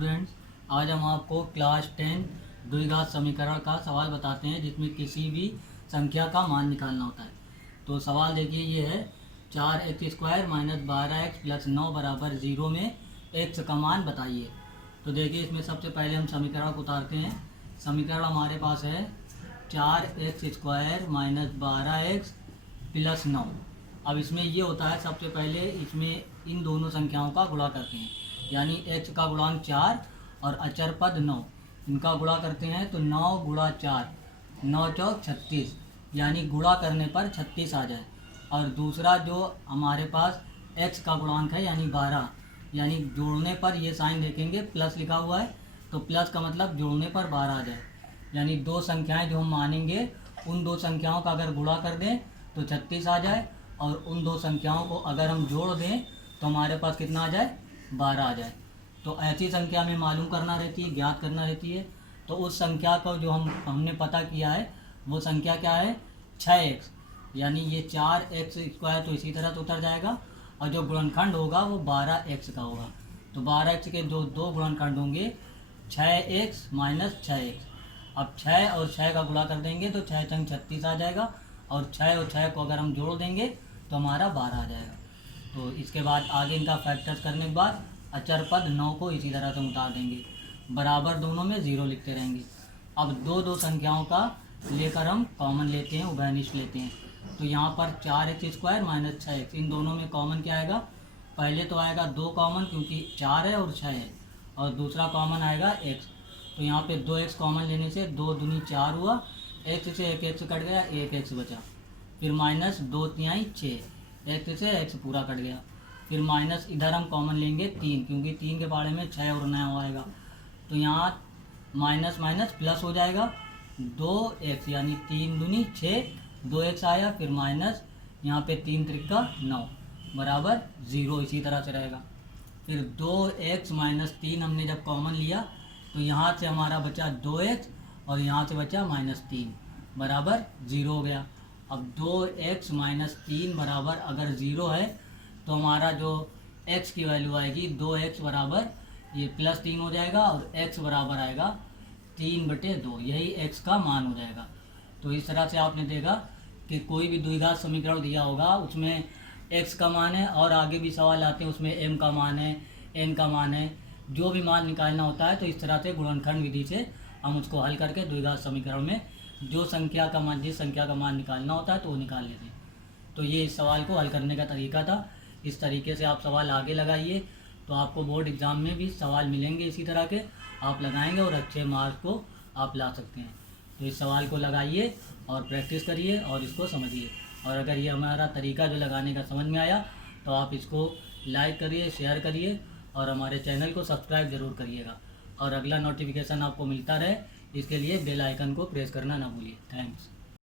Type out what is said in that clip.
Students, आज हम आपको क्लास 10 द्विघात समीकरण का सवाल बताते हैं जिसमें किसी भी संख्या का मान निकालना होता है। तो सवाल देखिए, ये है 4x² - 12x + 9 बराबर 0 में x का मान बताइए। तो देखिए, इसमें सबसे पहले हम समीकरण को उतारते हैं। समीकरण हमारे पास है 4x² - 12x + 9। अब इसमें ये होता है, सबसे पहले इसमें इन दोनों संख्याओं का गुणा करते हैं, यानी x का गुणांक 4 और अचर पद 9, इनका गुणा करते हैं। तो 9 × 4 9 चौक 36, यानी गुणा करने पर 36 आ जाए। और दूसरा जो हमारे पास x का गुणांक है यानी 12, यानी जोड़ने पर ये साइन देखेंगे प्लस लिखा हुआ है, तो प्लस का मतलब जोड़ने पर 12 आ जाए। यानी दो संख्याएं जो हम मानेंगे उन दो संख्याओं का अगर गुणा कर दें तो 36 आ जाए, और उन दो संख्याओं को अगर हम जोड़ दें तो हमारे पास कितना आ जाए, 12 आ जाए। तो ऐसी संख्या में मालूम करना रहती है, ज्ञात करना रहती है। तो उस संख्या को जो हमने पता किया है वो संख्या क्या है, 6x, यानी ये 4x² तो इसी तरह से उतर जाएगा, और जो गुणनखंड होगा वो 12x का होगा। तो 12x के जो दो गुणनखंड होंगे 6x - 6x। अब 6 और 6 का गुणा कर देंगे तो 6 × 36 आ जाएगा, और 6 और 6 को अगर हम जोड़ देंगे तो हमारा 12 आ जाएगा। तो इसके बाद आगे इनका फैक्टर्स करने के बाद अचर पद 9 को इसी तरह से उतार देंगे, बराबर दोनों में 0 लिखते रहेंगे। अब दो संख्याओं का लेकर हम कॉमन लेते हैं, उभयनिष्ठ लेते हैं। तो यहाँ पर 4x² - 6x, इन दोनों में कॉमन क्या आएगा, पहले तो आएगा 2 कॉमन, क्योंकि 4 है और 6 है, और दूसरा कॉमन आएगा x। तो यहाँ पे 2x कॉमन लेने से 2 दूनी 4 हुआ, x से 1x कट गया, 1x बचा। फिर -2 तिहाई 6, x से x पूरा कट गया। फिर माइनस इधर हम कॉमन लेंगे 3, क्योंकि 3 के बारे में 6 और 9 आएगा। तो यहाँ माइनस माइनस प्लस हो जाएगा, 2x यानी 3 दूनी 6, 2x आया, फिर माइनस यहाँ पे 3 त्रिका 9 बराबर 0, इसी तरह से रहेगा। फिर 2x - 3 हमने जब कॉमन लिया तो यहाँ से हमारा बचा 2x, और यहाँ से बचा -3 बराबर 0 हो गया। अब 2x - 3 बराबर अगर 0 है तो हमारा जो x की वैल्यू आएगी 2x बराबर ये +3 हो जाएगा, और x बराबर आएगा 3/2, यही x का मान हो जाएगा। तो इस तरह से आपने देखा कि कोई भी द्विघात समीकरण दिया होगा उसमें x का मान है, और आगे भी सवाल आते हैं उसमें m का मान है, n का मान है, जो भी मान निकालना होता है तो इस तरह से गुणनखंड विधि से हम उसको हल करके द्विघात समीकरण में जो संख्या का मान, जिस संख्या का मान निकालना होता है तो वो निकाल लेते हैं। तो ये इस सवाल को हल करने का तरीका था। इस तरीके से आप सवाल आगे लगाइए तो आपको बोर्ड एग्ज़ाम में भी सवाल मिलेंगे इसी तरह के, आप लगाएंगे और अच्छे मार्क्स को आप ला सकते हैं। तो इस सवाल को लगाइए और प्रैक्टिस करिए और इसको समझिए। और अगर ये हमारा तरीका जो लगाने का समझ में आया तो आप इसको लाइक करिए, शेयर करिए, और हमारे चैनल को सब्सक्राइब ज़रूर करिएगा। और अगला नोटिफिकेशन आपको मिलता रहे, इसके लिए बेल आइकन को प्रेस करना ना भूलिए। थैंक्स।